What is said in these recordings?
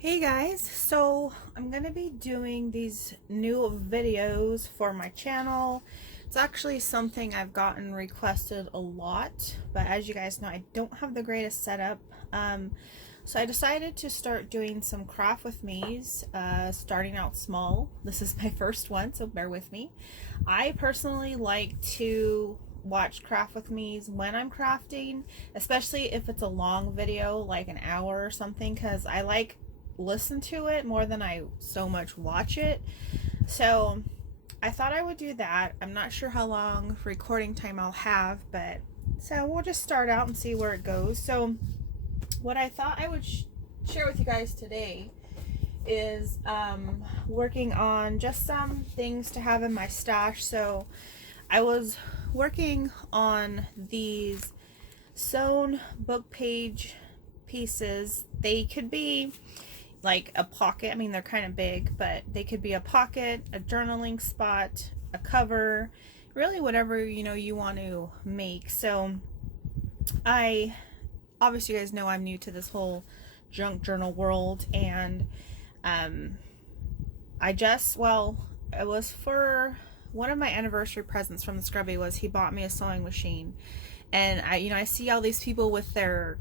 Hey guys, so I'm gonna be doing these new videos for my channel. It's actually something I've gotten requested a lot, but as you guys know, I don't have the greatest setup. So I decided to start doing some craft with me's, starting out small. This is my first one, so bear with me. I personally like to watch craft with me's when I'm crafting, especially if it's a long video, like an hour or something, because I like listen to it more than I so much watch it. So I thought I would do that. I'm not sure how long recording time I'll have, but so we'll just start out and see where it goes. So what I thought I would share with you guys today is working on just some things to have in my stash. So I was working on these sewn book page pieces. They could be like a pocket. I mean, they're kind of big, but they could be a pocket, a journaling spot, a cover, really whatever you want to make. So I obviously, you guys know I'm new to this whole junk journal world, and it was for one of my anniversary presents from the scrubby. Was he bought me a sewing machine, and I see all these people with their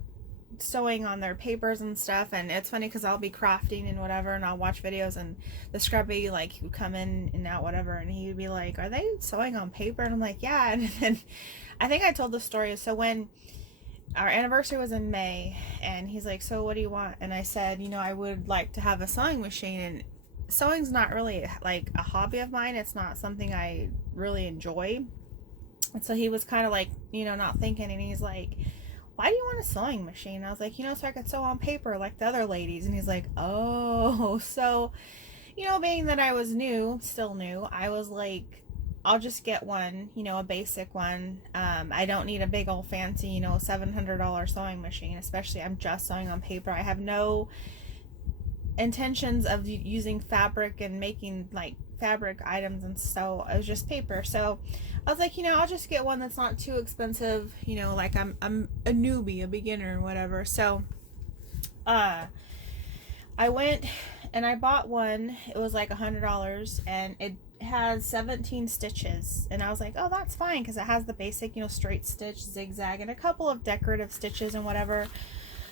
sewing on their papers and stuff, and it's funny because I'll be crafting and whatever, and I'll watch videos, and the scrubby, like, he would come in and out whatever, and he would be like, "Are they sewing on paper?" And I'm like, "Yeah." And then I think I told the story. So when our anniversary was in May, and he's like, "So what do you want?" And I said, I would like to have a sewing machine. And sewing's not really like a hobby of mine. It's not something I really enjoy. And so he was kind of like, not thinking, and he's like, "Why do you want a sewing machine?" I was like, so I could sew on paper like the other ladies. And he's like, "Oh." So, being that I was still new, I was like, I'll just get one, a basic one. I don't need a big old fancy, $700 sewing machine, especially I'm just sewing on paper. I have no intentions of using fabric and making like fabric items, and so it was just paper. So I was like, I'll just get one that's not too expensive, like I'm a newbie, a beginner, and whatever. So I went and I bought one. It was like $100, and it has 17 stitches, and I was like, oh, that's fine, because it has the basic, straight stitch, zigzag, and a couple of decorative stitches and whatever.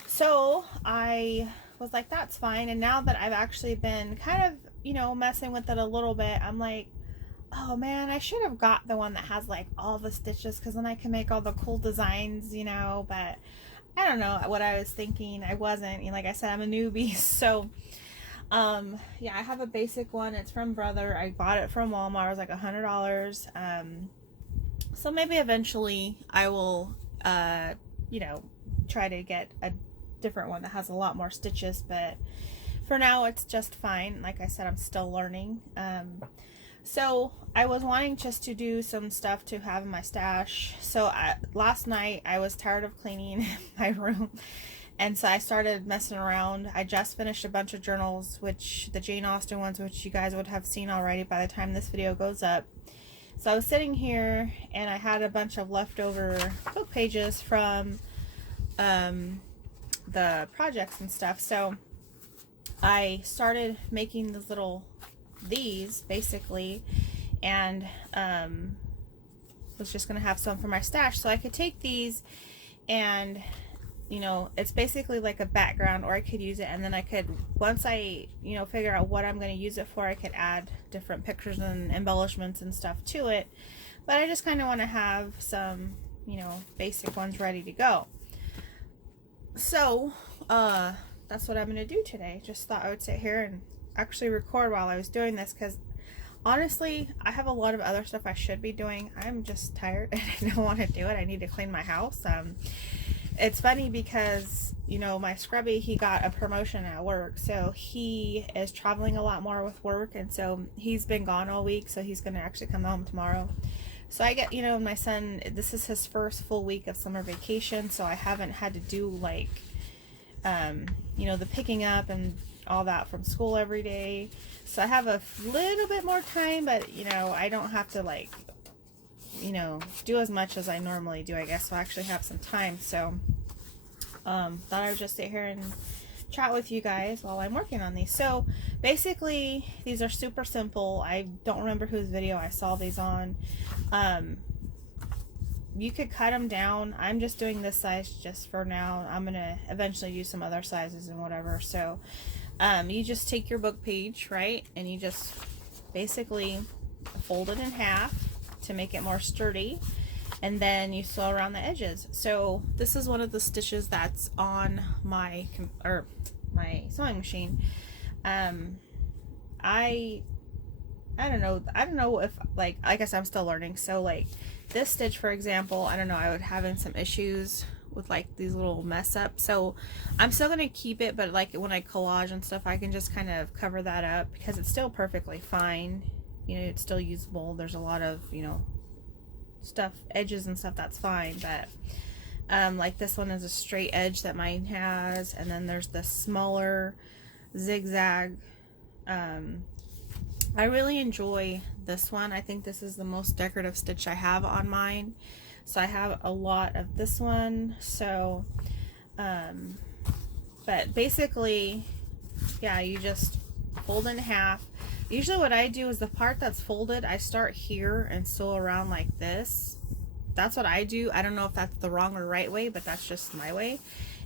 So I was like, that's fine. And now that I've actually been kind of, messing with it a little bit, I'm like, oh man, I should have got the one that has like all the stitches, because then I can make all the cool designs, but I don't know what I was thinking. I wasn't, like I said, I'm a newbie. So yeah, I have a basic one. It's from Brother. I bought it from Walmart. It was like $100. So maybe eventually I will try to get a different one that has a lot more stitches, but for now it's just fine. Like I said, I'm still learning. So I was wanting just to do some stuff to have in my stash. So last night I was tired of cleaning my room, and so I started messing around. I just finished a bunch of journals, which the Jane Austen ones, which you guys would have seen already by the time this video goes up. So I was sitting here and I had a bunch of leftover book pages from the projects and stuff. So I started making these basically, and was just gonna have some for my stash, so I could take these, and it's basically like a background, or I could use it, and then I could, once I figure out what I'm going to use it for, I could add different pictures and embellishments and stuff to it. But I just kind of want to have some basic ones ready to go. So that's what I'm going to do today. Just thought I would sit here and actually record while I was doing this, because honestly, I have a lot of other stuff I should be doing. I'm just tired and I don't want to do it. I need to clean my house. It's funny because, my scrubby, he got a promotion at work, so he is traveling a lot more with work, and so he's been gone all week, so he's going to actually come home tomorrow. So I get, my son, this is his first full week of summer vacation, so I haven't had to do, like, the picking up and all that from school every day. So I have a little bit more time, but, I don't have to, like, do as much as I normally do, I guess. So I actually have some time. So thought I would just sit here and chat with you guys while I'm working on these. So basically these are super simple. I don't remember whose video I saw these on. You could cut them down. I'm just doing this size just for now. I'm gonna eventually do some other sizes and whatever. So you just take your book page, right, and you just basically fold it in half to make it more sturdy, and then you sew around the edges. So this is one of the stitches that's on my sewing machine. I don't know if like I said, I'm still learning. So like this stitch, for example, I don't know, I would having some issues with like these little mess ups. So I'm still gonna keep it, but like when I collage and stuff, I can just kind of cover that up because it's still perfectly fine. You know, it's still usable. There's a lot of, you know, stuff, edges and stuff that's fine, but like this one is a straight edge that mine has, and then there's the smaller zigzag. I really enjoy this one. I think this is the most decorative stitch I have on mine. So I have a lot of this one. So but basically, yeah, you just fold in half. Usually what I do is the part that's folded, I start here and sew around like this. That's what I do. I don't know if that's the wrong or right way, but that's just my way.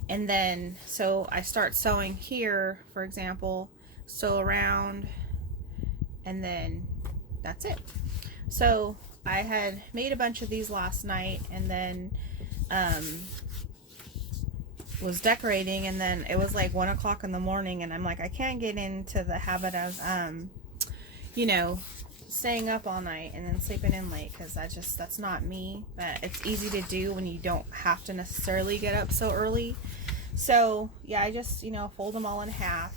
And then, so I start sewing here, for example, sew around, and then that's it. So I had made a bunch of these last night, and then was decorating, and then it was like 1 o'clock in the morning, and I'm like, I can't get into the habit of you know, staying up all night and then sleeping in late, because that's not me. But it's easy to do when you don't have to necessarily get up so early. So yeah, I just, you know, fold them all in half.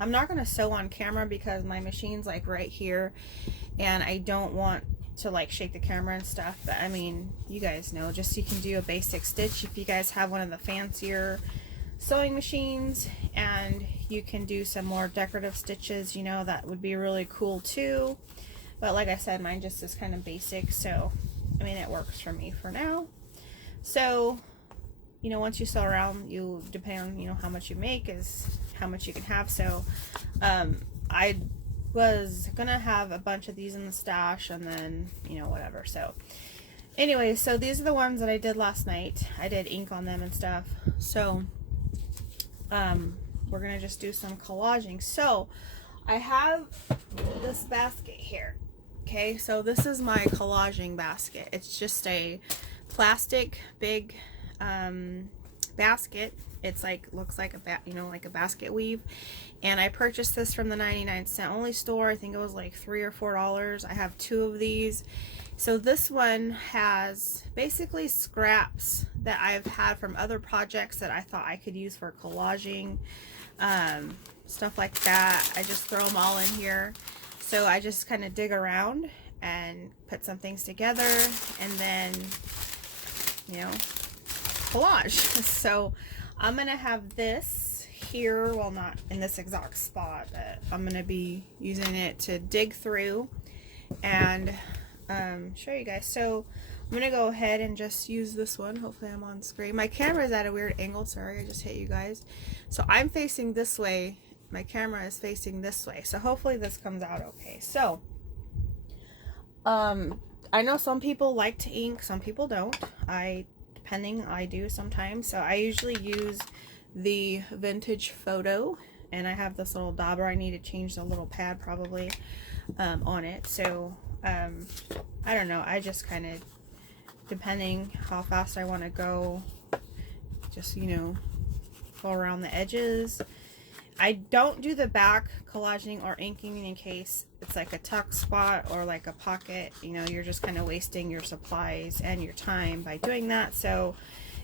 I'm not going to sew on camera because my machine's like right here, and I don't want to like shake the camera and stuff. But I mean, you guys know, just you can do a basic stitch if you guys have one of the fancier sewing machines, and you can do some more decorative stitches, you know, that would be really cool too. But like I said, mine just is kind of basic, so I mean, it works for me for now. So, you know, once you sew around, you depend on, you know, how much you make is how much you can have. So I was gonna have a bunch of these in the stash, and then, you know, whatever. So anyway, so these are the ones that I did last night. I did ink on them and stuff. So we're gonna just do some collaging. So I have this basket here. Okay, so this is my collaging basket. It's just a plastic big basket. It's like, looks like like a basket weave, and I purchased this from the 99-cent only store. I think it was like $3 or $4. I have 2 of these. So this one has basically scraps that I've had from other projects that I thought I could use for collaging, stuff like that. I just throw them all in here. So I just kind of dig around and put some things together, and then, you know, collage. So I'm gonna have this here, well, not in this exact spot, but I'm gonna be using it to dig through and show you guys. So I'm gonna go ahead and just use this one. Hopefully I'm on screen. My camera is at a weird angle, sorry, I just hit you guys. So I'm facing this way, my camera is facing this way, so hopefully this comes out okay. So I know some people like to ink, some people don't. I do sometimes. So I usually use the Vintage Photo, and I have this little dauber. I need to change the little pad probably on it. So I don't know, I just kind of, depending how fast I want to go, just, you know, go around the edges. I don't do the back collaging or inking in case it's like a tuck spot or like a pocket. You know, you're just kind of wasting your supplies and your time by doing that. So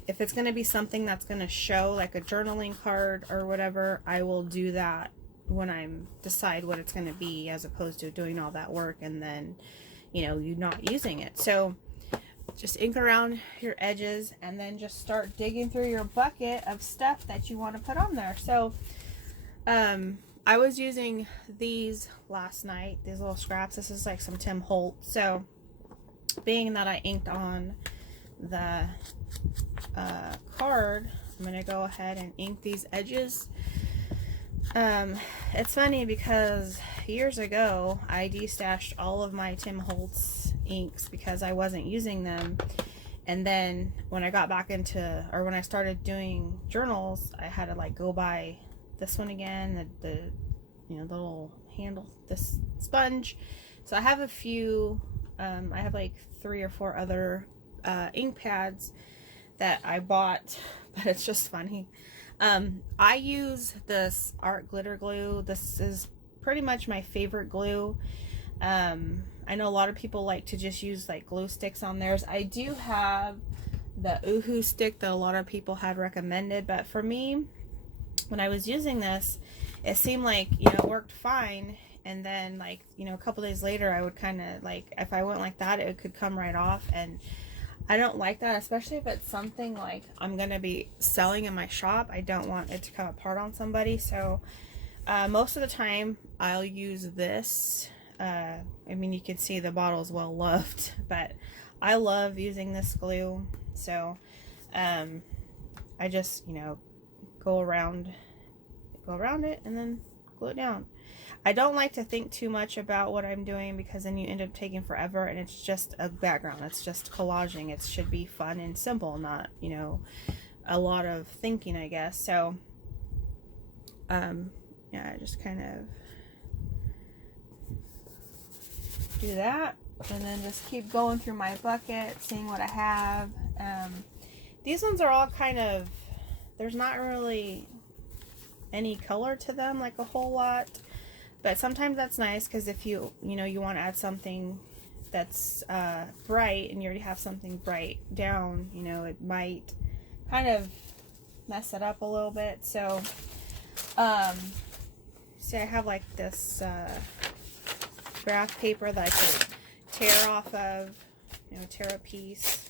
if it's going to be something that's going to show, like a journaling card or whatever, I will do that when I decide what it's going to be, as opposed to doing all that work and then, you know, you not using it. So just ink around your edges, and then just start digging through your bucket of stuff that you want to put on there. So I was using these last night, these little scraps. This is like some Tim Holtz. So being that I inked on the card, I'm gonna go ahead and ink these edges. It's funny because years ago I destashed all of my Tim Holtz inks because I wasn't using them, and then when I got back into, or when I started doing journals, I had to like go buy this one again, the you know, the little handle, this sponge. So I have a few, I have like 3 or 4 other ink pads that I bought, but it's just funny. I use this art glitter glue. This is pretty much my favorite glue. I know a lot of people like to just use like glue sticks on theirs. I do have the Oohoo stick that a lot of people had recommended, but for me, when I was using this, it seemed like, you know, it worked fine, and then like, you know, a couple days later I would kind of like, if I went like that, it could come right off, and I don't like that, especially if it's something like I'm gonna be selling in my shop. I don't want it to come apart on somebody. So most of the time I'll use this. I mean, you can see the bottle's well loved, but I love using this glue. So I just, you know, go around it and then glue it down. I don't like to think too much about what I'm doing, because then you end up taking forever, and it's just a background. It's just collaging. It should be fun and simple, not, you know, a lot of thinking, I guess. So, yeah, I just kind of do that, and then just keep going through my bucket, seeing what I have. These ones are all kind of, there's not really any color to them, like a whole lot. But sometimes that's nice, because if you know, you want to add something that's bright, and you already have something bright down, you know, it might kind of mess it up a little bit. So, see, I have like this graph paper that I could tear off of, you know, tear a piece.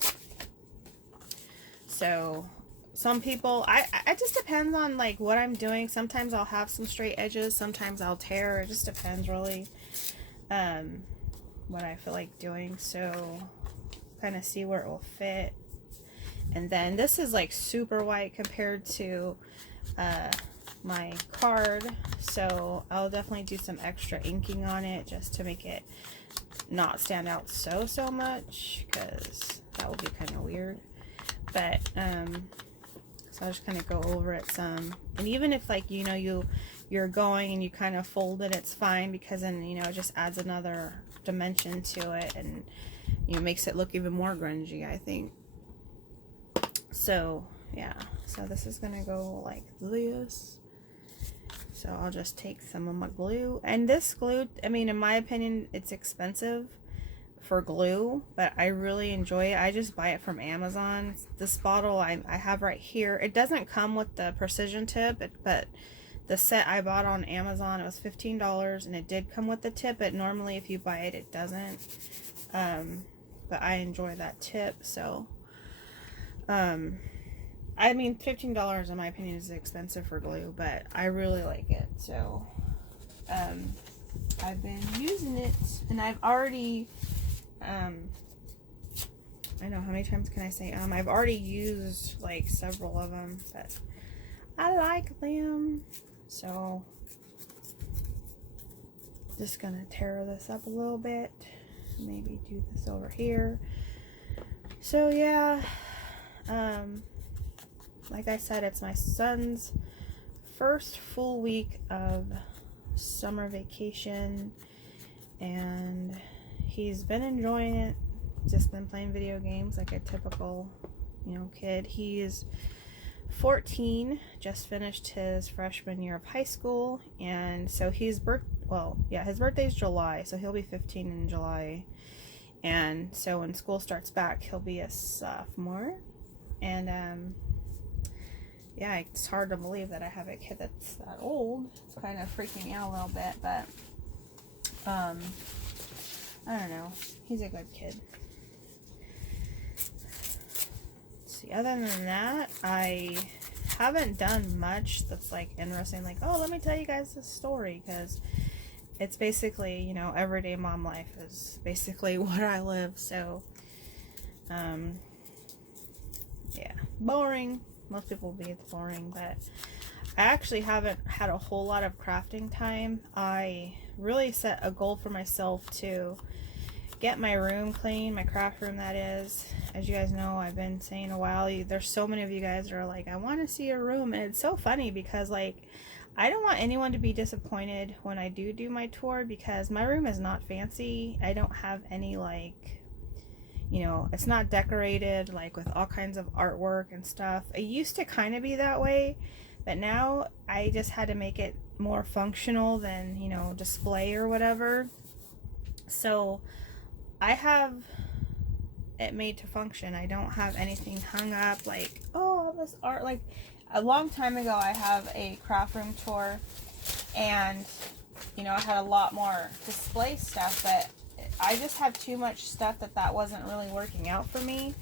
So some people, it just depends on like what I'm doing. Sometimes I'll have some straight edges, sometimes I'll tear. It just depends really what I feel like doing. So kind of see where it will fit. And then this is like super white compared to my card, so I'll definitely do some extra inking on it just to make it not stand out so much, because that would be kind of weird. But so I'll just kind of go over it some, and even if like, you know, you're going and you kind of fold it, it's fine, because then, you know, it just adds another dimension to it, and, you know, makes it look even more grungy, I think. So yeah, so this is gonna go like this. So I'll just take some of my glue, and this glue, I mean, in my opinion, it's expensive for glue, but I really enjoy it. I just buy it from Amazon. This bottle I have right here, it doesn't come with the precision tip, but the set I bought on Amazon, it was $15, and it did come with the tip, but normally if you buy it, it doesn't. But I enjoy that tip, so I mean, $15 in my opinion is expensive for glue, but I really like it. So I've been using it, and I've already I know, how many times can I say I've already used like several of them, but I like them. So just gonna tear this up a little bit, maybe do this over here. So yeah, like I said, it's my son's first full week of summer vacation, and he's been enjoying it. Just been playing video games like a typical, you know, kid. He's 14, just finished his freshman year of high school, and so his birthday's July, so he'll be 15 in July. And so when school starts back, he'll be a sophomore. And yeah, it's hard to believe that I have a kid that's that old. It's kind of freaking me out a little bit, but I don't know. He's a good kid. See, other than that, I haven't done much that's like interesting, like, oh, let me tell you guys this story, because it's basically, you know, everyday mom life is basically what I live. So yeah, boring, most people will be it's boring, but I actually haven't had a whole lot of crafting time. I really set a goal for myself to get my room clean, my craft room that is. As you guys know, I've been saying a while, there's so many of you guys that are like, I want to see your room, and it's so funny because like I don't want anyone to be disappointed when I do my tour, because my room is not fancy. I don't have any like, you know, it's not decorated like with all kinds of artwork and stuff. It used to kind of be that way, but now I just had to make it more functional than, you know, display or whatever. So I have it made to function. I don't have anything hung up like, oh, all this art. Like a long time ago, I have a craft room tour, and you know, I had a lot more display stuff, but I just have too much stuff that wasn't really working out for me.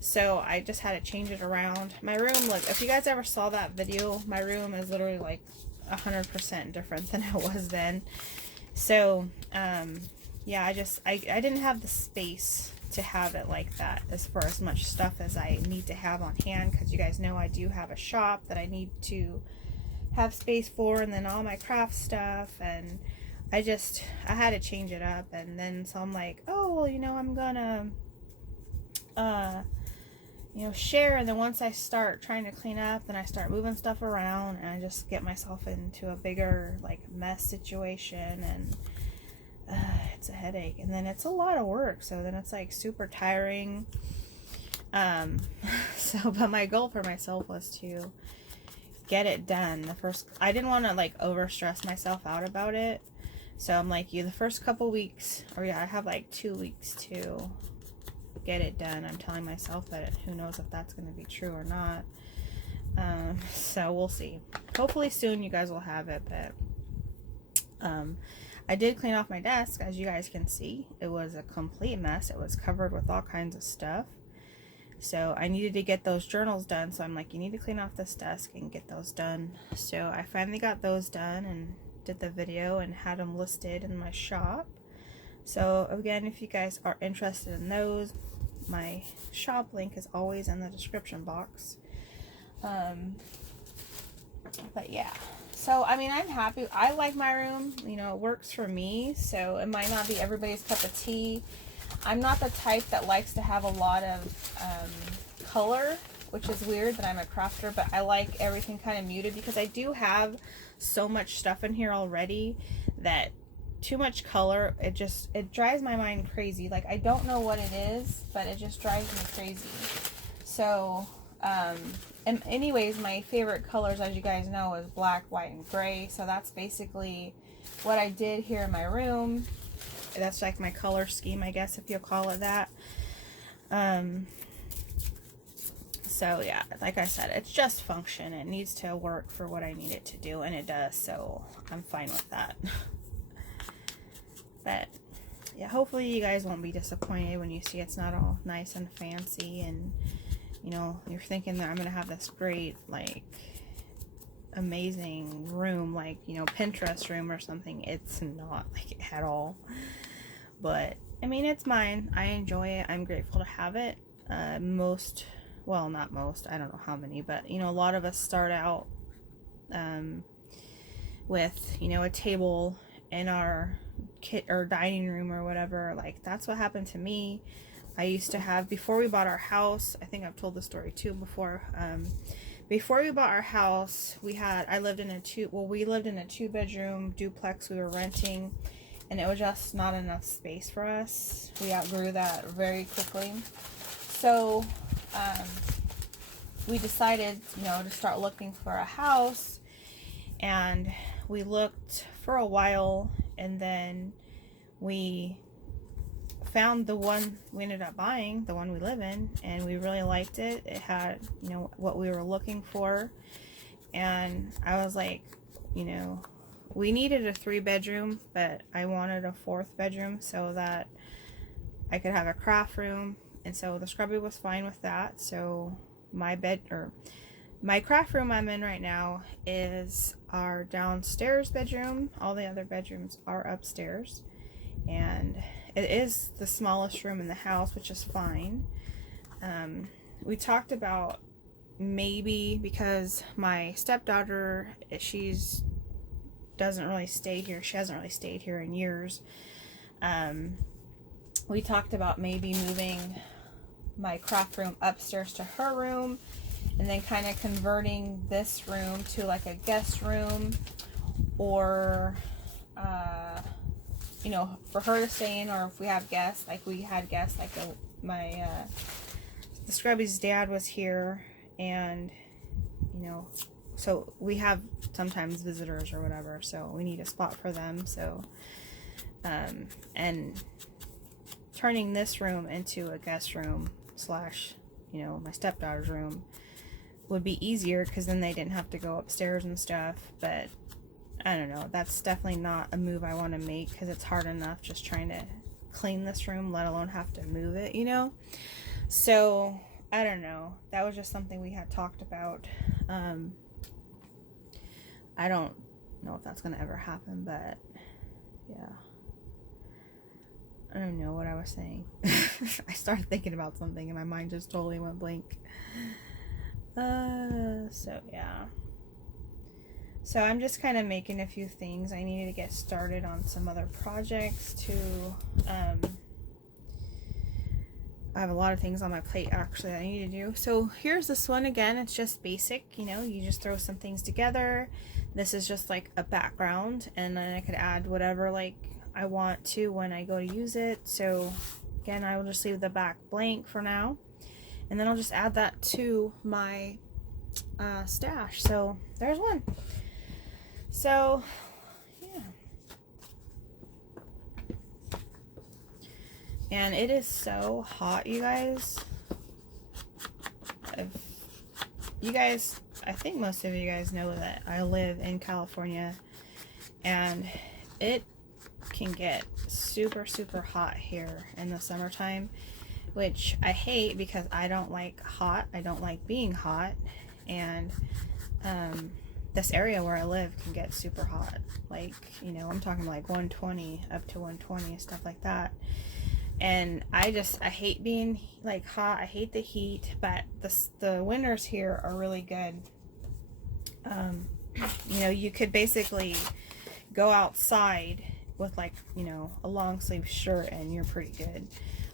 So I just had to change it around. My room, look, if you guys ever saw that video, my room is literally like 100% different than it was then. So yeah, I didn't have the space to have it like that as far as much stuff as I need to have on hand, because you guys know I do have a shop that I need to have space for, and then all my craft stuff, and I had to change it up. And then so I'm like, oh well, you know, I'm gonna you know, share, and then once I start trying to clean up, then I start moving stuff around, and I just get myself into a bigger like mess situation, and it's a headache, and then it's a lot of work, so then it's like super tiring. So but my goal for myself was to get it done. I didn't want to like over stress myself out about it, so I'm like, the first couple weeks, or yeah, I have like 2 weeks to get it done. I'm telling myself that. Who knows if that's going to be true or not. So we'll see. Hopefully soon you guys will have it, but I did clean off my desk. As you guys can see, it was a complete mess. It was covered with all kinds of stuff. So I needed to get those journals done. So I'm like, you need to clean off this desk and get those done. So I finally got those done and did the video and had them listed in my shop. So again, if you guys are interested in those, my shop link is always in the description box. But yeah, so I mean, I'm happy. I like my room, you know, it works for me. So it might not be everybody's cup of tea. I'm not the type that likes to have a lot of color, which is weird that I'm a crafter, but I like everything kind of muted, because I do have so much stuff in here already that too much color, it drives my mind crazy. Like, I don't know what it is, but it just drives me crazy. So and anyways, my favorite colors, as you guys know, is black, white, and gray. So that's basically what I did here in my room. That's like my color scheme, I guess, if you'll call it that. So yeah, like I said, it's just function. It needs to work for what I need it to do, and it does, so I'm fine with that. But yeah, hopefully you guys won't be disappointed when you see it's not all nice and fancy, and you know, you're thinking that I'm gonna have this great, like, amazing room, like, you know, Pinterest room or something. It's not like at all. But I mean, it's mine. I enjoy it. I'm grateful to have it. Well, not most, I don't know how many, but you know, a lot of us start out with, you know, a table in our or dining room or whatever. Like, that's what happened to me. I used to have, before we bought our house, I think I've told the story too before, before we bought our house, we lived in a 2-bedroom duplex we were renting, and it was just not enough space for us. We outgrew that very quickly. So we decided, you know, to start looking for a house, and we looked for a while, and then we found the one we ended up buying, the one we live in, and we really liked it. It had, you know, what we were looking for, and I was like, you know, we needed a 3-bedroom, but I wanted a 4th bedroom so that I could have a craft room, and so the scrubby was fine with that. So my craft room I'm in right now is our downstairs bedroom. All the other bedrooms are upstairs, and it is the smallest room in the house, which is fine. We talked about, maybe because my stepdaughter, she's doesn't really stay here. She hasn't really stayed here in years. We talked about maybe moving my craft room upstairs to her room, and then kind of converting this room to like a guest room, or you know, for her to stay in, or if we have guests, like we had guests, like the Scrubby's dad was here, and you know, so we have sometimes visitors or whatever, so we need a spot for them. So and turning this room into a guest room slash, you know, my stepdaughter's room would be easier, because then they didn't have to go upstairs and stuff. But I don't know, that's definitely not a move I want to make, because it's hard enough just trying to clean this room, let alone have to move it, you know. So I don't know, that was just something we had talked about. I don't know if that's gonna ever happen, but yeah, I don't know what I was saying. I started thinking about something and my mind just totally went blank. So yeah. So I'm just kind of making a few things. I needed to get started on some other projects too. I have a lot of things on my plate actually that I need to do. So here's this one again. It's just basic, you know, you just throw some things together. This is just like a background, and then I could add whatever like I want to when I go to use it. So again, I will just leave the back blank for now, and then I'll just add that to my stash. So there's one. So yeah, and it is so hot, you guys. If you guys, I think most of you guys know that I live in California, and it can get super hot here in the summertime, which I hate because I don't like hot. I don't like being hot, and this area where I live can get super hot. Like, you know, I'm talking like 120 up to 120 and stuff like that. And I hate being like hot. I hate the heat, but the winters here are really good. You know, you could basically go outside with like, you know, a long sleeve shirt and you're pretty good.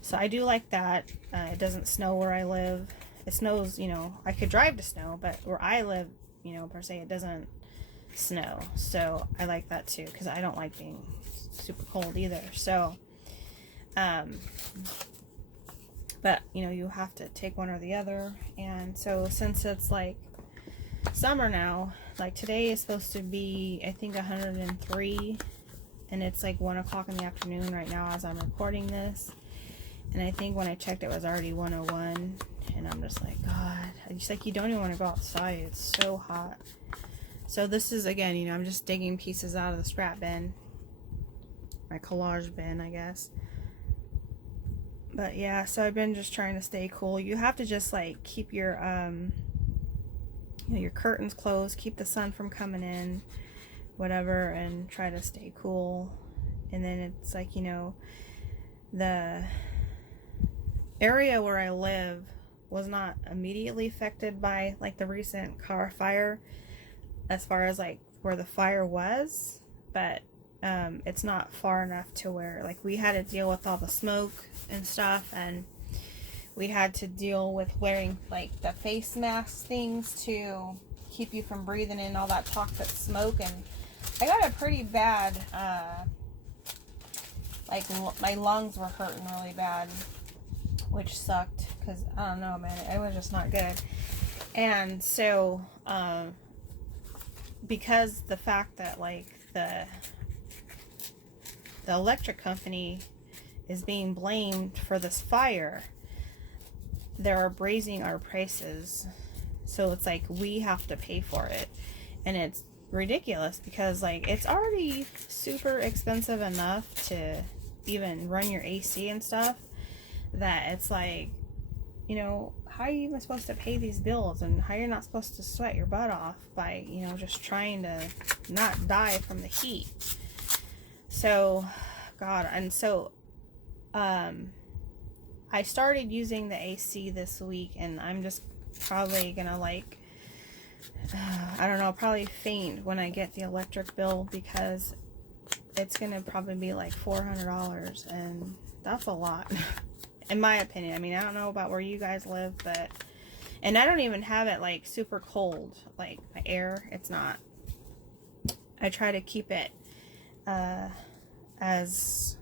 So I do like that. It doesn't snow where I live. It snows, you know, I could drive to snow, but where I live, you know, per se, it doesn't snow. So I like that too, because I don't like being super cold either. So but you know, you have to take one or the other. And so since it's like summer now, like today is supposed to be, I think, 103, and it's like 1 o'clock in the afternoon right now as I'm recording this, and I think when I checked it was already 101, and I'm just like, God, it's like you don't even want to go outside, it's so hot. So this is, again, you know, I'm just digging pieces out of the scrap bin, my collage bin, I guess. But yeah, so I've been just trying to stay cool. You have to just like keep your you know, your curtains closed, keep the sun from coming in, whatever, and try to stay cool. And then it's like, you know, the area where I live was not immediately affected by like the recent car fire as far as like where the fire was, but it's not far enough to where like we had to deal with all the smoke and stuff, and we had to deal with wearing like the face mask things to keep you from breathing in all that toxic smoke. And I got a pretty bad like my lungs were hurting really bad, which sucked, because I don't know, man, it was just not good. And so because the fact that like the electric company is being blamed for this fire, they're raising our prices. So it's like we have to pay for it, and it's ridiculous because like it's already super expensive enough to even run your AC and stuff, that it's like, you know, how are you even supposed to pay these bills, and how you're not supposed to sweat your butt off by, you know, just trying to not die from the heat. So God, and so I started using the AC this week, and I'm just probably gonna like, I don't know, probably faint when I get the electric bill, because it's gonna probably be like $400, and that's a lot in my opinion. I mean, I don't know about where you guys live, but, and I don't even have it like super cold, like my air, it's not. I try to keep it as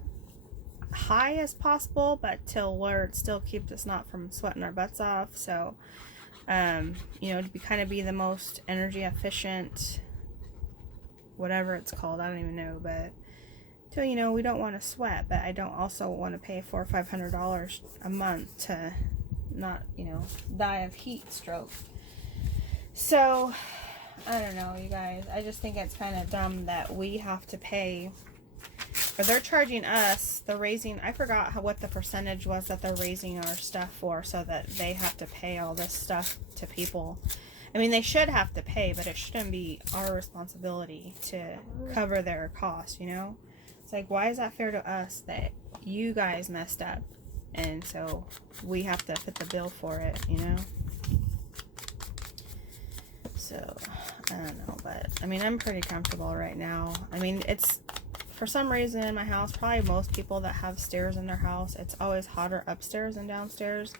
high as possible, but till where it still keeps us not from sweating our butts off. So you know, to kind of be the most energy efficient, whatever it's called, I don't even know, but so, you know, we don't want to sweat, but I don't also want to pay $400 or $500 a month to not, you know, die of heat stroke. So I don't know, you guys, I just think it's kind of dumb that we have to pay, or they're charging us, they're raising, I forgot what the percentage was that they're raising our stuff for, so that they have to pay all this stuff to people. I mean, they should have to pay, but it shouldn't be our responsibility to cover their costs, you know? It's like, why is that fair to us that you guys messed up, and so we have to fit the bill for it, you know? So, I don't know, but, I mean, I'm pretty comfortable right now. I mean, it's, for some reason in my house, probably most people that have stairs in their house, it's always hotter upstairs than downstairs.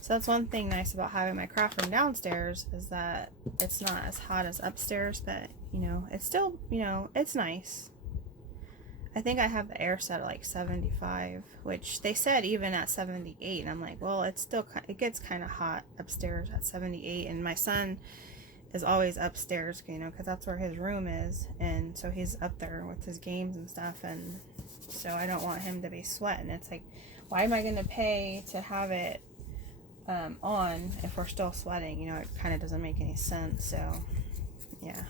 So that's one thing nice about having my craft room downstairs, is that it's not as hot as upstairs, but, you know, it's still, you know, it's nice. I think I have the air set at like 75, which they said even at 78, and I'm like, well, it's still, it gets kind of hot upstairs at 78, and my son is always upstairs, you know, because that's where his room is, and so he's up there with his games and stuff, and so I don't want him to be sweating. It's like, why am I going to pay to have it on if we're still sweating? You know, it kind of doesn't make any sense. So yeah,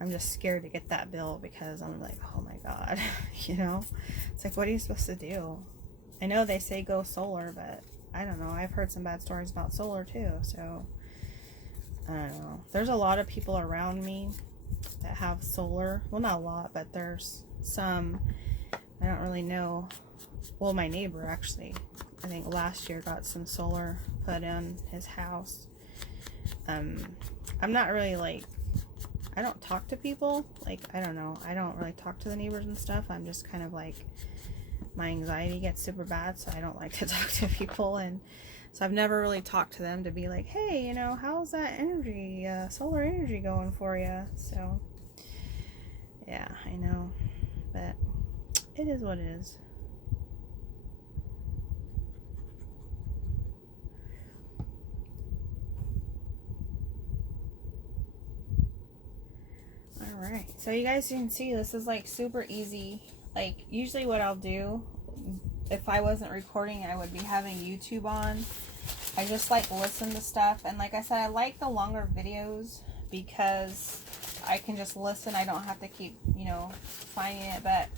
I'm just scared to get that bill, because I'm like, oh my god, you know, it's like, what are you supposed to do? I know they say go solar, but I don't know, I've heard some bad stories about solar too, so I don't know. There's a lot of people around me that have solar. Well, not a lot, but there's some. I don't really know. Well, my neighbor actually, I think last year, got some solar put in his house. I'm not really like, I don't talk to people. Like, I don't know. I don't really talk to the neighbors and stuff. I'm just kind of like, my anxiety gets super bad, so I don't like to talk to people, and so I've never really talked to them to be like, hey, you know, how's that energy, solar energy going for you? So, yeah, I know, but it is what it is. Alright, so you guys can see this is like super easy. Like, usually what I'll do, if I wasn't recording, I would be having YouTube on. I just like listen to stuff, and like I said, I like the longer videos because I can just listen. I don't have to keep, you know, finding it. But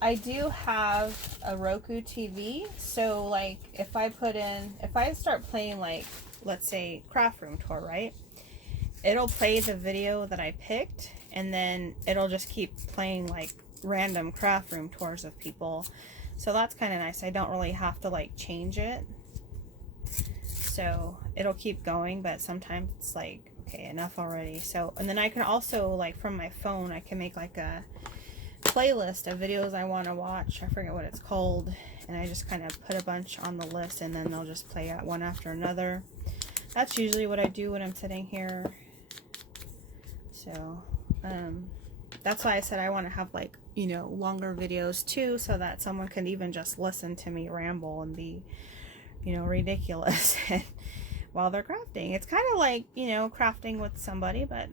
I do have a Roku TV, so like if I start playing, like, let's say craft room tour, right? It'll play the video that I picked, and then it'll just keep playing like random craft room tours of people. So that's kind of nice. I don't really have to like change it. So it'll keep going, but sometimes it's like, okay, enough already. So, and then I can also, like, from my phone, I can make like a playlist of videos I want to watch. I forget what it's called. And I just kind of put a bunch on the list, and then they'll just play out one after another. That's usually what I do when I'm sitting here. So, that's why I said I want to have, like, you know, longer videos too, so that someone can even just listen to me ramble and be, you know, ridiculous while they're crafting. It's kind of like, you know, crafting with somebody, but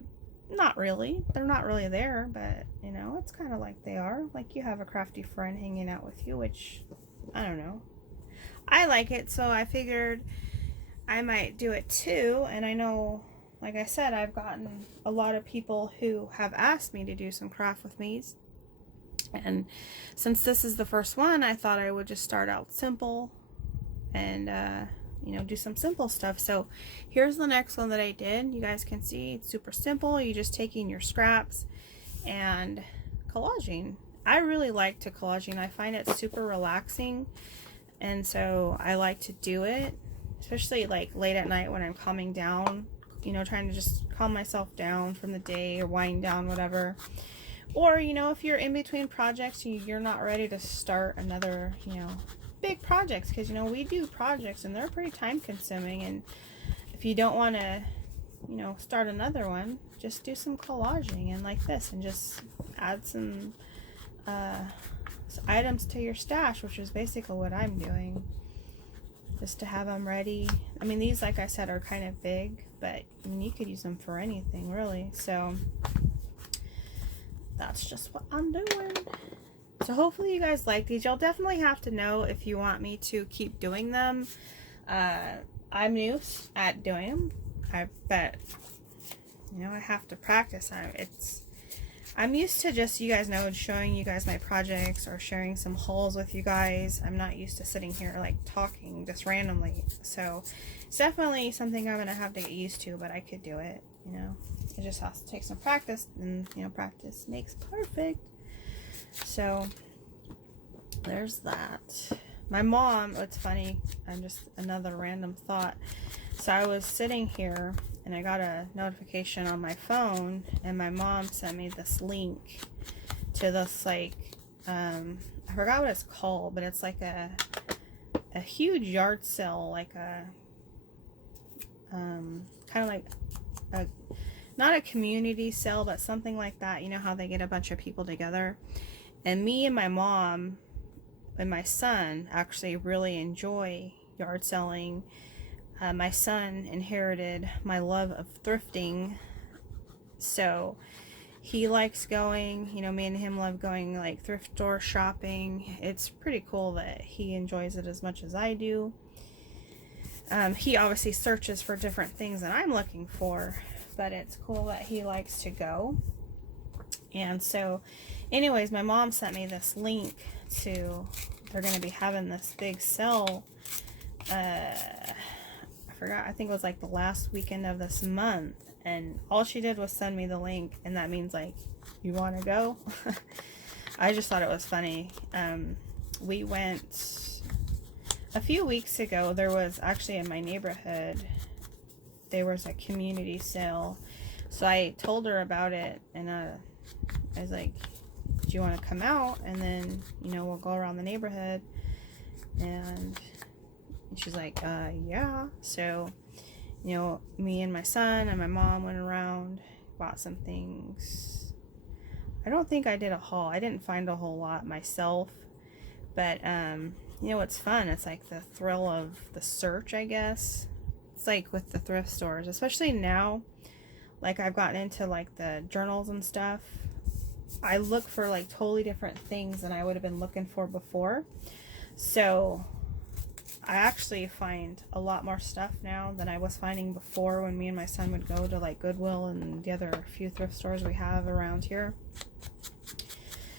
not really. They're not really there, but, you know, it's kind of like they are. Like, you have a crafty friend hanging out with you, which, I don't know. I like it, so I figured I might do it too. And I know, like I said, I've gotten a lot of people who have asked me to do some craft with me. And since this is the first one, I thought I would just start out simple and, you know, do some simple stuff. So here's the next one that I did. You guys can see it's super simple. You're just taking your scraps and collaging. I really like to collaging. I find it super relaxing, and so I like to do it. especially like late at night when I'm calming down, you know, trying to just calm myself down from the day or wind down, whatever. Or, you know, if you're in between projects, you're not ready to start another, you know, big projects, because, you know, we do projects and they're pretty time consuming. And if you don't want to, you know, start another one, just do some collaging and like this, and just add some items to your stash, which is basically what I'm doing, just to have them ready. I mean, these, like I said, are kind of big, but I mean, you could use them for anything really. So that's just what I'm doing. So hopefully you guys like these. You'll definitely have to know if you want me to keep doing them. I'm new at doing them, but you know, I have to practice. I'm used to just, you guys know, showing you guys my projects or sharing some hauls with you guys. I'm not used to sitting here like talking just randomly. So it's definitely something I'm gonna have to get used to, but I could do it, you know. It just has to take some practice, and you know, practice makes perfect. So there's that. My mom, it's funny, I'm just another random thought. So I was sitting here and I got a notification on my phone, and my mom sent me this link to this, like, I forgot what it's called, but it's like a huge yard sale, like a kind of like a, not a community sale, but something like that. You know how they get a bunch of people together, and me and my mom and my son actually really enjoy yard selling. My son inherited my love of thrifting, so he likes going, you know, me and him love going like thrift store shopping. It's pretty cool that he enjoys it as much as I do. He obviously searches for different things that I'm looking for, but it's cool that he likes to go. And so anyways, my mom sent me this link to, they're going to be having this big sale, I forgot, I think it was like the last weekend of this month, and all she did was send me the link, and that means like, you want to go? I just thought it was funny. We went a few weeks ago. There was actually in my neighborhood, there was a community sale, so I told her about it, and I was like, do you want to come out, and then, you know, we'll go around the neighborhood? And she's like, yeah. So, you know, me and my son and my mom went around, bought some things. I don't think I did a haul. I didn't find a whole lot myself, but you know, it's fun. It's like the thrill of the search, I guess. It's like with the thrift stores, especially now, like I've gotten into like the journals and stuff. I look for like totally different things than I would have been looking for before. So I actually find a lot more stuff now than I was finding before, when me and my son would go to like Goodwill and the other few thrift stores we have around here.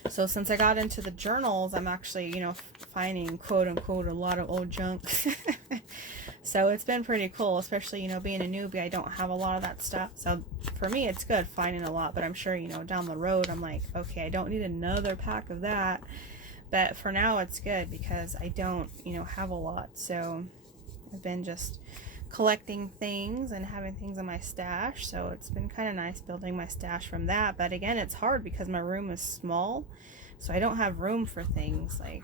So since I got into the journals, I'm actually, you know, finding quote unquote a lot of old junk. So it's been pretty cool, especially, you know, being a newbie, I don't have a lot of that stuff. So for me, it's good finding a lot, but I'm sure, you know, down the road, I'm like, okay, I don't need another pack of that. But for now, it's good because I don't, you know, have a lot. So I've been just collecting things and having things in my stash. So it's been kind of nice building my stash from that. But again, it's hard because my room is small. So I don't have room for things. Like,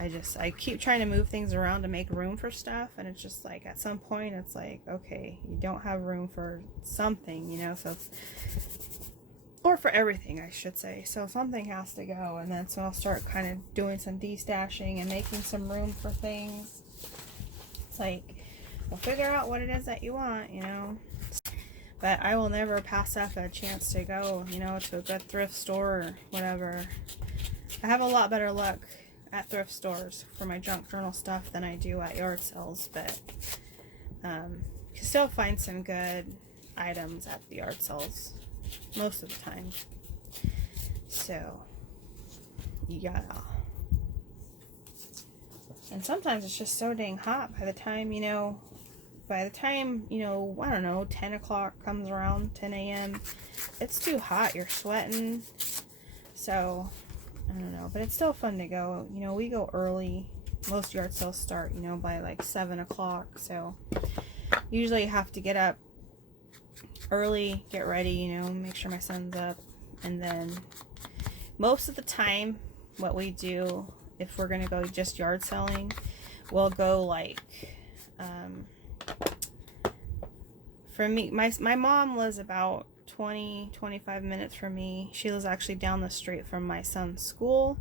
I keep trying to move things around to make room for stuff. And it's just like, at some point, it's like, okay, you don't have room for something, you know. So it's, or for everything, I should say. So something has to go, and then so I'll start kind of doing some destashing and making some room for things. It's like, well, figure out what it is that you want, you know. But I will never pass up a chance to go, you know, to a good thrift store or whatever. I have a lot better luck at thrift stores for my junk journal stuff than I do at yard sales, but you can still find some good items at the yard sales most of the time. So yeah, and sometimes it's just so dang hot by the time, you know, I don't know, 10 o'clock comes around, 10 a.m. it's too hot, you're sweating. So I don't know, but it's still fun to go. You know, we go early most yard sales start, you know, by like 7 o'clock. So usually I have to get up early, get ready, you know, make sure my son's up. And then most of the time, what we do, if we're going to go just yard selling, we'll go like, for me, my mom lives about 20-25 minutes from me. She lives actually down the street from my son's school.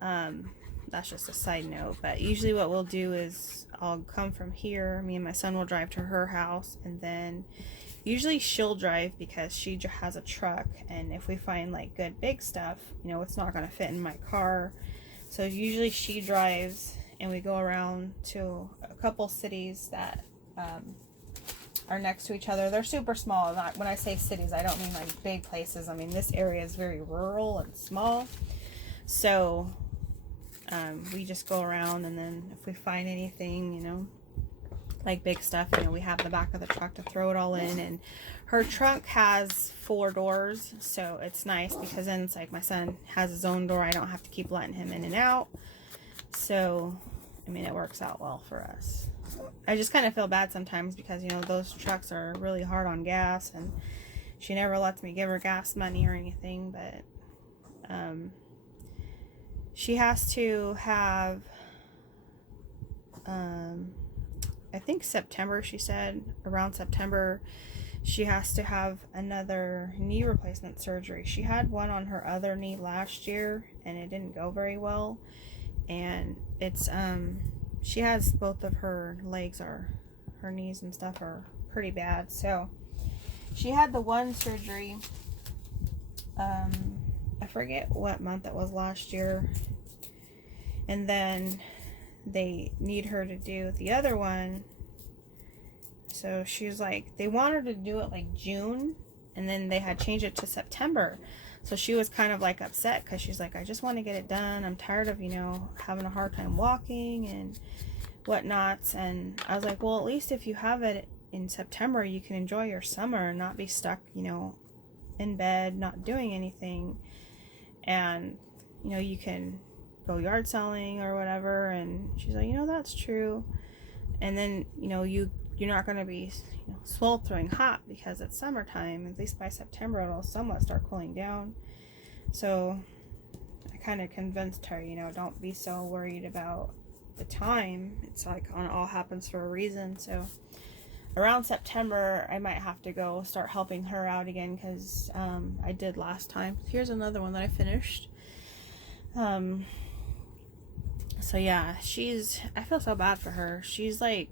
That's just a side note, but usually what we'll do is I'll come from here, me and my son will drive to her house, and then usually she'll drive because she has a truck, and if we find like good big stuff, you know, it's not going to fit in my car. So usually she drives and we go around to a couple cities that are next to each other. They're super small. When I say cities, I don't mean like big places. I mean, this area is very rural and small. So we just go around, and then if we find anything, you know, like big stuff, you know, we have the back of the truck to throw it all in. And her trunk has 4 doors, so it's nice because then it's like my son has his own door. I don't have to keep letting him in and out. So, I mean, it works out well for us. I just kind of feel bad sometimes because, you know, those trucks are really hard on gas, and she never lets me give her gas money or anything, but she has to have, I think September, she said, around September, she has to have another knee replacement surgery. She had one on her other knee last year, and it didn't go very well. And it's, she has both of her legs, her knees and stuff are pretty bad. So she had the one surgery, I forget what month it was last year. And then they need her to do the other one. So she's like, they want her to do it like June, and then they had changed it to September. So she was kind of like upset because she's like, I just want to get it done. I'm tired of, you know, having a hard time walking and whatnots. And I was like, well, at least if you have it in September, you can enjoy your summer and not be stuck, you know, in bed, not doing anything. And, you know, you can go yard selling or whatever. And she's like, you know, that's true. And then, you know, you're not going to be, you know, sweltering hot because it's summertime. At least by September it'll somewhat start cooling down. So I kind of convinced her, you know, don't be so worried about the time. It's like all happens for a reason. So around September I might have to go start helping her out again, because I did last time. Here's another one that I finished. So yeah, I feel so bad for her. She's like,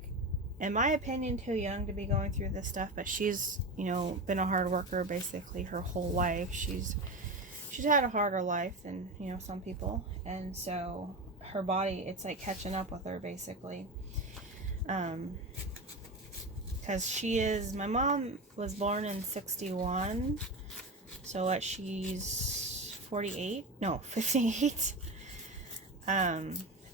in my opinion, too young to be going through this stuff, but she's, you know, been a hard worker basically her whole life. She's had a harder life than, you know, some people, and so her body, it's like catching up with her basically. Because my mom was born in 61, so what, she's 48? No, 58. I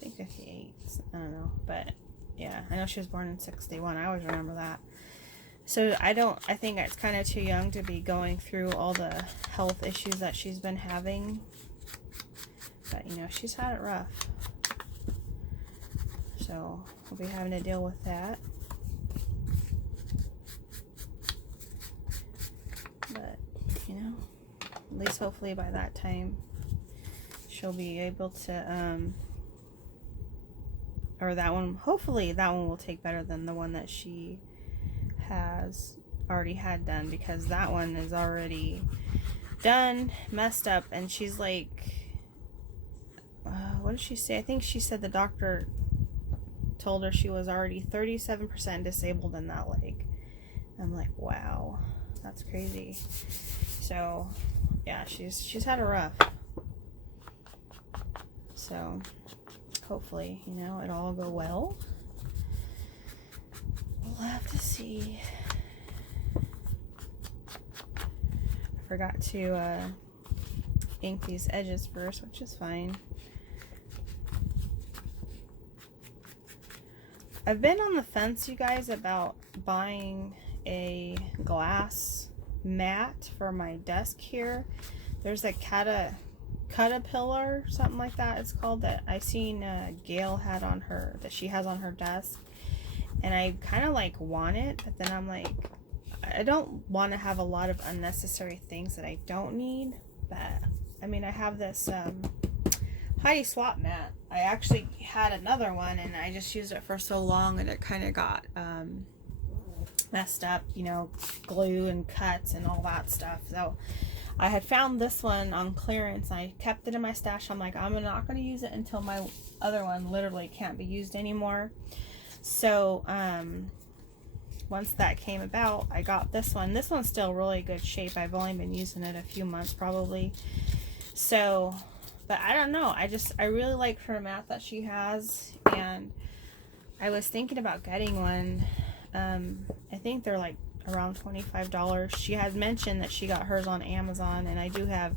think 58. I don't know, but yeah, I know she was born in 61. I always remember that. So I think it's kind of too young to be going through all the health issues that she's been having. But, you know, she's had it rough. So we'll be having to deal with that. But, you know, at least hopefully by that time she'll be able to, or that one, hopefully that one will take better than the one that she has already had done, because that one is already done, messed up, and she's like, what did she say? I think she said the doctor told her she was already 37% disabled in that leg. I'm like, wow, that's crazy. So yeah, she's had a rough. So hopefully, you know, it'll all go well. We'll have to see. I forgot to ink these edges first, which is fine. I've been on the fence, you guys, about buying a glass mat for my desk here. There's a caterpillar, something like that it's called, that I seen Gail had on her, that she has on her desk, and I kind of like want it, but then I'm like, I don't want to have a lot of unnecessary things that I don't need. But I mean, I have this Heidi swap mat. I actually had another one and I just used it for so long and it kind of got messed up, you know, glue and cuts and all that stuff. So I had found this one on clearance. I kept it in my stash. I'm like, I'm not going to use it until my other one literally can't be used anymore. So once that came about, I got this one. This one's still really good shape. I've only been using it a few months probably. So, but I don't know. I really like her mat that she has, and I was thinking about getting one. I think they're like around $25. She had mentioned that she got hers on Amazon, and I do have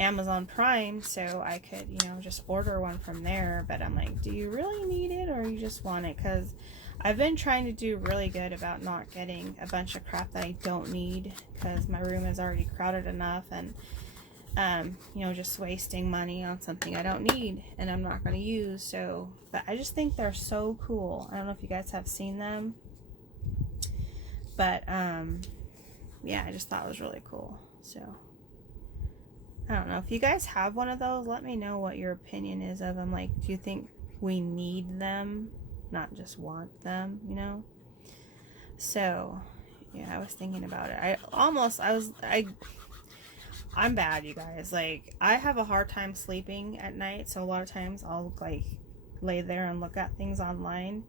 Amazon Prime, so I could, you know, just order one from there. But I'm like, do you really need it, or you just want it? Because I've been trying to do really good about not getting a bunch of crap that I don't need, because my room is already crowded enough, and you know, just wasting money on something I don't need and I'm not going to use. So, but I just think they're so cool. I don't know if you guys have seen them, but yeah, I just thought it was really cool. So I don't know if you guys have one of those. Let me know what your opinion is of them. Like, do you think we need them, not just want them, you know? So yeah, I was thinking about it. I'm bad, you guys. Like, I have a hard time sleeping at night, so a lot of times I'll like lay there and look at things online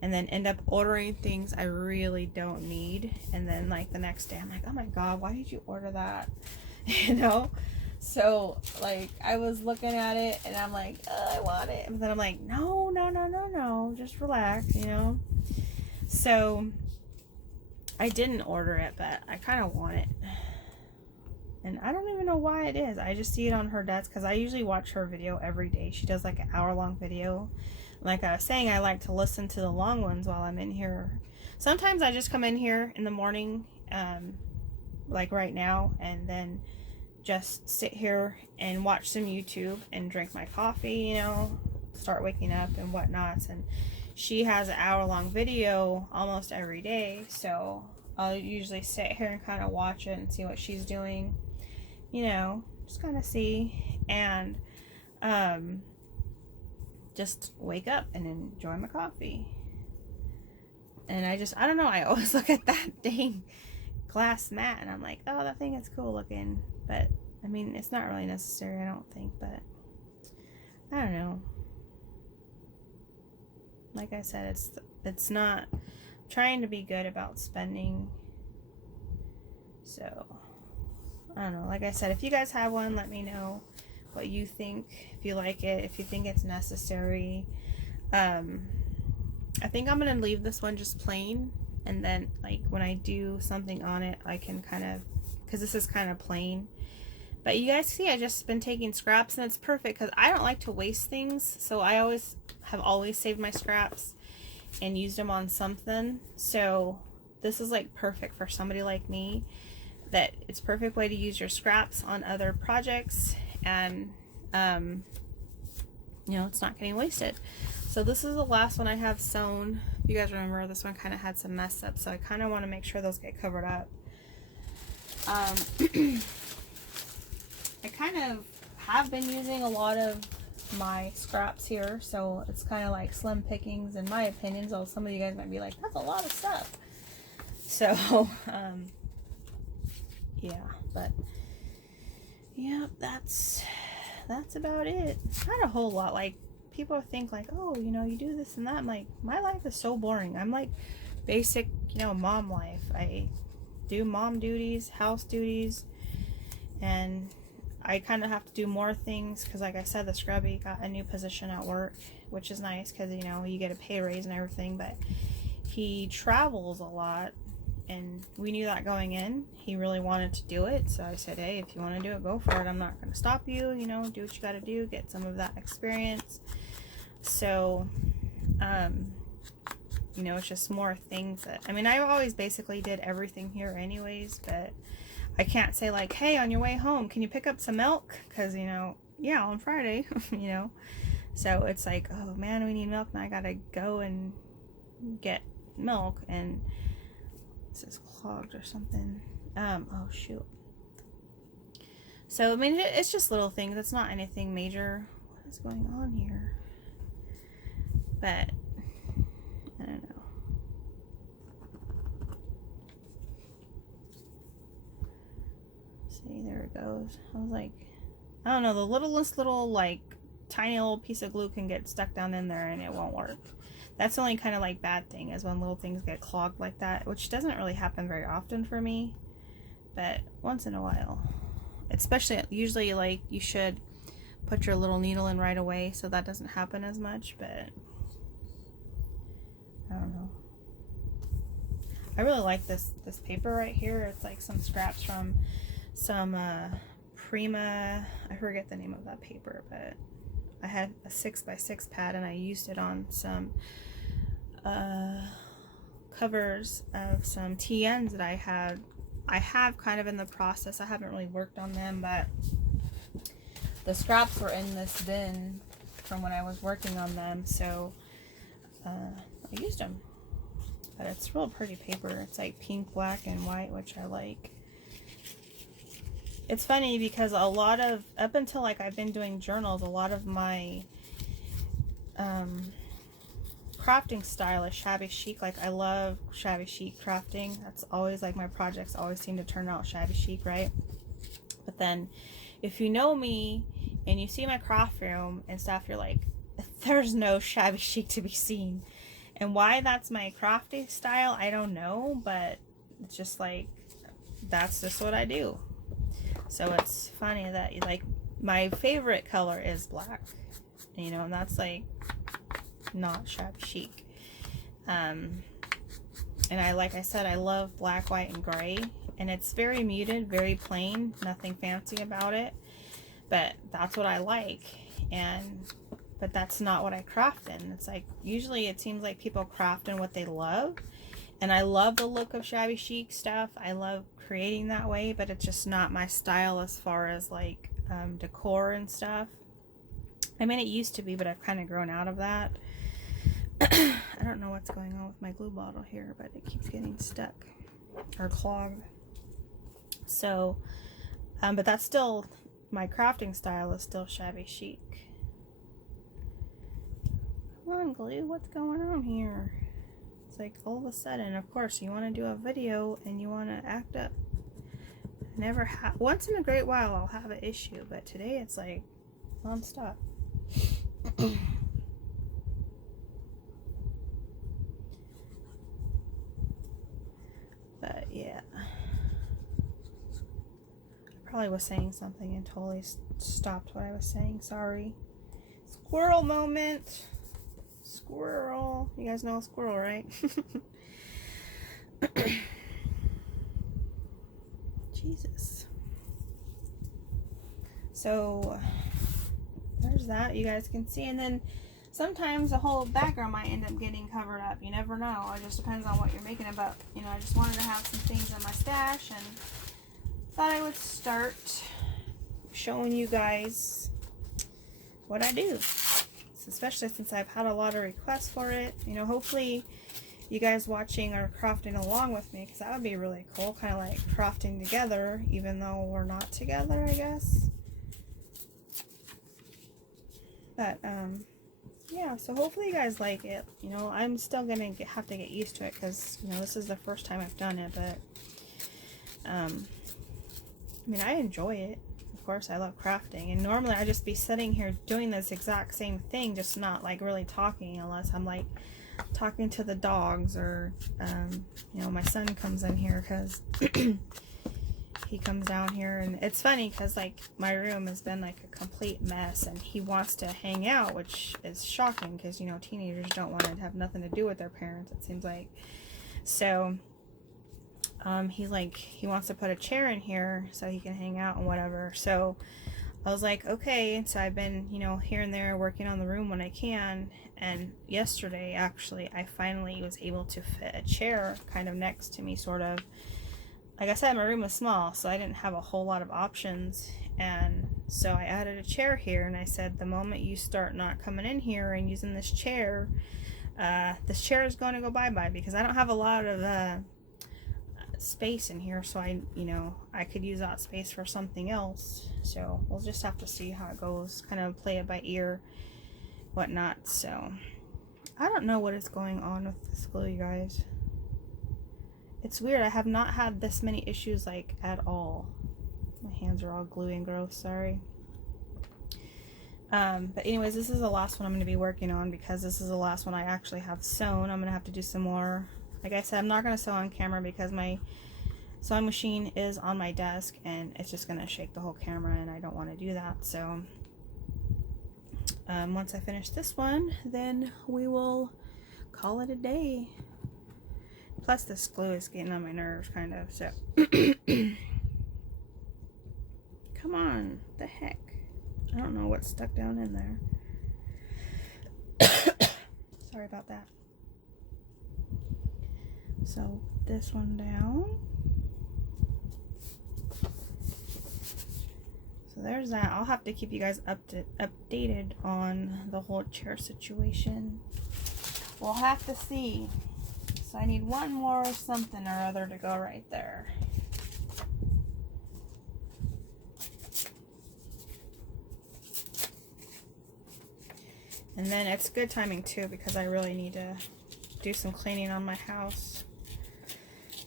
and then end up ordering things I really don't need, and then like the next day I'm like, oh my god, why did you order that? You know? So like, I was looking at it and I'm like, I want it, and then I'm like, no, just relax, you know? So I didn't order it, but I kind of want it. And I don't even know why it is. I just see it on her desk because I usually watch her video every day. She does like an hour-long video. Like I was saying, I like to listen to the long ones while I'm in here. Sometimes I just come in here in the morning, like right now, and then just sit here and watch some YouTube and drink my coffee, you know, start waking up and whatnot. And she has an hour-long video almost every day, so I'll usually sit here and kind of watch it and see what she's doing. You know, just kind of see, and just wake up and enjoy my coffee. And I don't know, I always look at that dang glass mat and I'm like, oh, that thing is cool looking, but I mean, it's not really necessary, I don't think. But I don't know, like I said, it's not, I'm trying to be good about spending. So I don't know, like I said, if you guys have one, let me know what you think, if you like it, if you think it's necessary. I think I'm gonna leave this one just plain, and then like when I do something on it, I can kind of, because this is kind of plain. But you guys see, I just been taking scraps, and it's perfect because I don't like to waste things, so I have always saved my scraps and used them on something. So this is like perfect for somebody like me, that it's a perfect way to use your scraps on other projects, and you know, it's not getting wasted. So this is the last one I have sewn. If you guys remember, this one kind of had some mess up, so I kind of want to make sure those get covered up. I kind of have been using a lot of my scraps here, so it's kind of like slim pickings in my opinion, so some of you guys might be like, that's a lot of stuff. So yeah, but yeah, that's about it. Not a whole lot. Like, people think like, oh, you know, you do this and that. I'm like, my life is so boring. I'm like basic, you know, mom life. I do mom duties, house duties, and I kind of have to do more things because, like I said, the scrubby got a new position at work, which is nice because, you know, you get a pay raise and everything, but he travels a lot, and we knew that going in. He really wanted to do it, so I said, hey, if you want to do it, go for it. I'm not going to stop you, you know, do what you got to do, get some of that experience. So you know, it's just more things that, I mean, I always basically did everything here anyways, but I can't say like, hey, on your way home, can you pick up some milk? Because, you know, yeah, on Friday, you know. So it's like, oh man, we need milk, and I gotta go and get milk, and this is clogged or something. Oh shoot. So, I mean, it's just little things. It's not anything major. What is going on here? But, I don't know. See, there it goes. I was like, I don't know, the littlest little, like, tiny little piece of glue can get stuck down in there and it won't work. That's the only kind of, like, bad thing, is when little things get clogged like that, which doesn't really happen very often for me, but once in a while. Especially, usually, like, you should put your little needle in right away so that doesn't happen as much, but I don't know. I really like this paper right here. It's like some scraps from some Prima, I forget the name of that paper, but I had a 6x6 pad and I used it on some covers of some TNs that I have kind of in the process. I haven't really worked on them, but the scraps were in this bin from when I was working on them, so I used them. But it's real pretty paper. It's like pink, black, and white, which I like. It's funny because a lot of, up until like I've been doing journals, a lot of my crafting style is shabby chic. Like, I love shabby chic crafting. That's always like my projects always seem to turn out shabby chic, right? But then if you know me and you see my craft room and stuff, you're like, there's no shabby chic to be seen. And why that's my crafting style, I don't know, but it's just like, that's just what I do. So it's funny that, like, my favorite color is black, you know, and that's like not shabby chic. And like I said, I love black, white, and gray, and it's very muted, very plain, nothing fancy about it, but that's what I like. But that's not what I craft in. It's like, usually it seems like people craft in what they love, and I love the look of shabby chic stuff. I love creating that way, but it's just not my style as far as like decor and stuff. I mean, it used to be, but I've kind of grown out of that. I don't know what's going on with my glue bottle here, but it keeps getting stuck or clogged. So, but that's still, my crafting style is still shabby chic. Come on, glue, what's going on here? It's like all of a sudden, of course, you want to do a video and you want to act up. Never have. Once in a great while, I'll have an issue, but today it's like non-stop. But yeah, I probably was saying something and totally stopped what I was saying. Sorry. Squirrel moment. Squirrel. You guys know a squirrel, right? Jesus. So there's that, you guys can see. And then sometimes the whole background might end up getting covered up. You never know. It just depends on what you're making it. But, you know, I just wanted to have some things in my stash and thought I would start showing you guys what I do. Especially since I've had a lot of requests for it. You know, hopefully you guys watching are crafting along with me, because that would be really cool. Kind of like crafting together, even though we're not together, I guess. But, yeah, so hopefully you guys like it. You know, I'm still going to have to get used to it, because, you know, this is the first time I've done it, but, I mean, I enjoy it. Of course, I love crafting, and normally I'd just be sitting here doing this exact same thing, just not like really talking, unless I'm like talking to the dogs, or you know, my son comes in here, because he comes down here, and it's funny because like my room has been like a complete mess, and he wants to hang out, which is shocking because, you know, teenagers don't want to have nothing to do with their parents, it seems like. So he's like, he wants to put a chair in here so he can hang out and whatever. So I was like, okay. And so I've been, you know, here and there working on the room when I can. And yesterday, actually, I finally was able to fit a chair kind of next to me, sort of. like I said, my room was small, so I didn't have a whole lot of options. And so I added a chair here, and I said, the moment you start not coming in here and using this chair is going to go bye-bye, because I don't have a lot of space in here, so I could use that space for something else. So we'll just have to see how it goes, kind of play it by ear, whatnot. So I don't know what is going on with this glue, you guys. It's weird. I have not had this many issues like at all. My hands are all gluey and gross, sorry. But anyways, this is the last one I'm going to be working on, because this is the last one I actually have sewn. I'm going to have to do some more. Like I said, I'm not going to sew on camera because my sewing machine is on my desk and it's just going to shake the whole camera, and I don't want to do that. So once I finish this one, then we will call it a day. Plus this glue is getting on my nerves, kind of, so. Come on, the heck. I don't know what's stuck down in there. Sorry about that. So this one down. So there's that. I'll have to keep you guys updated on the whole chair situation. We'll have to see. So I need one more something or other to go right there. And then it's good timing too, because I really need to do some cleaning on my house.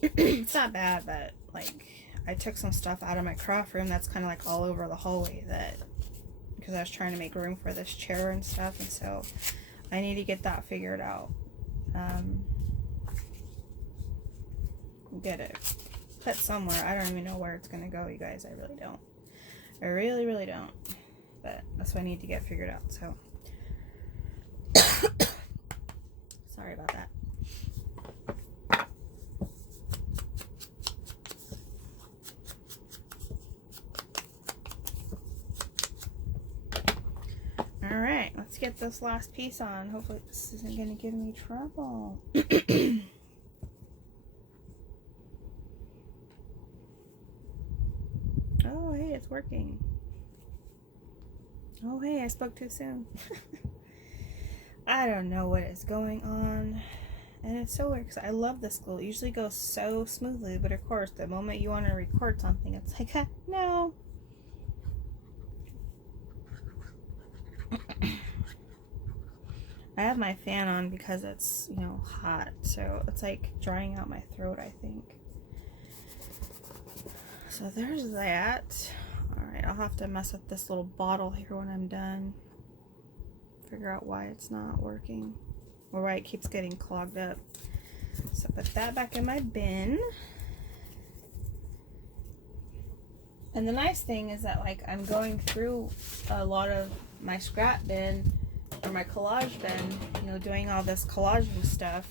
It's not bad, but like I took some stuff out of my craft room that's kind of like all over the hallway, because I was trying to make room for this chair and stuff, and so I need to get that figured out. Get it put somewhere. I don't even know where it's gonna go, you guys. I really don't. I really don't. But that's what I need to get figured out. So sorry about that. Alright, let's get this last piece on. Hopefully this isn't going to give me trouble. Oh, hey, it's working. Oh, hey, I spoke too soon. I don't know what is going on. And it's so weird because I love this glue. It usually goes so smoothly, but of course, the moment you want to record something, it's like, no. I have my fan on because it's, hot, so it's like drying out my throat, I think. So there's that. Alright, I'll have to mess with this little bottle here when I'm done. Figure out why it's not working, or why it keeps getting clogged up. So put that back in my bin. And the nice thing is that, like, I'm going through a lot of my scrap bin, or my collage bin, doing all this collaging stuff.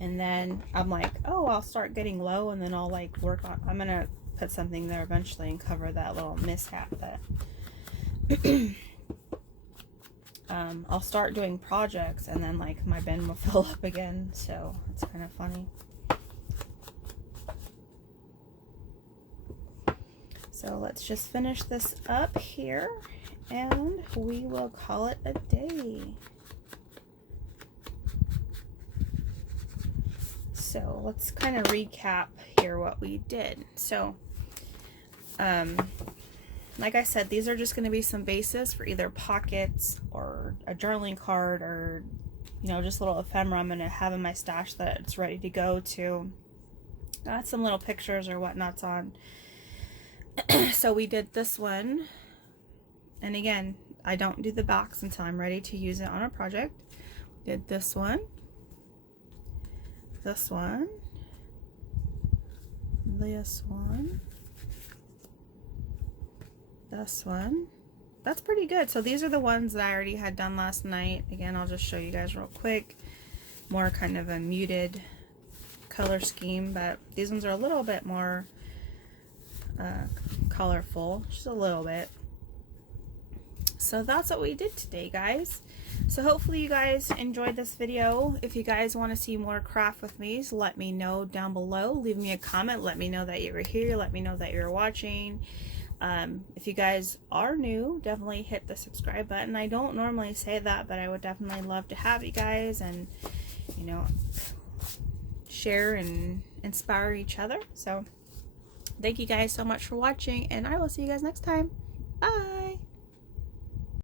And then I'm like, oh, I'll start getting low, and then I'll like work on, I'm gonna put something there eventually and cover that little mishap. But I'll start doing projects, and then like my bin will fill up again, so it's kind of funny. So let's just finish this up here, and we will call it a day. So let's kind of recap here what we did. So, like I said, these are just going to be some bases for either pockets or a journaling card, or, just a little ephemera I'm going to have in my stash that it's ready to go to. Got some little pictures or whatnots on. So we did this one. And again, I don't do the backs until I'm ready to use it on a project. Did this one. This one. This one. This one. That's pretty good. So these are the ones that I already had done last night. Again, I'll just show you guys real quick. More kind of a muted color scheme, but these ones are a little bit more colorful, just a little bit. So that's what we did today, guys. So hopefully you guys enjoyed this video. If you guys want to see more craft with me, so let me know down below. Leave me a comment. Let me know that you were here. Let me know that you're watching. If you guys are new, definitely hit the subscribe button. I don't normally say that, but I would definitely love to have you guys and, you know, share and inspire each other. So thank you guys so much for watching, and I will see you guys next time. Bye.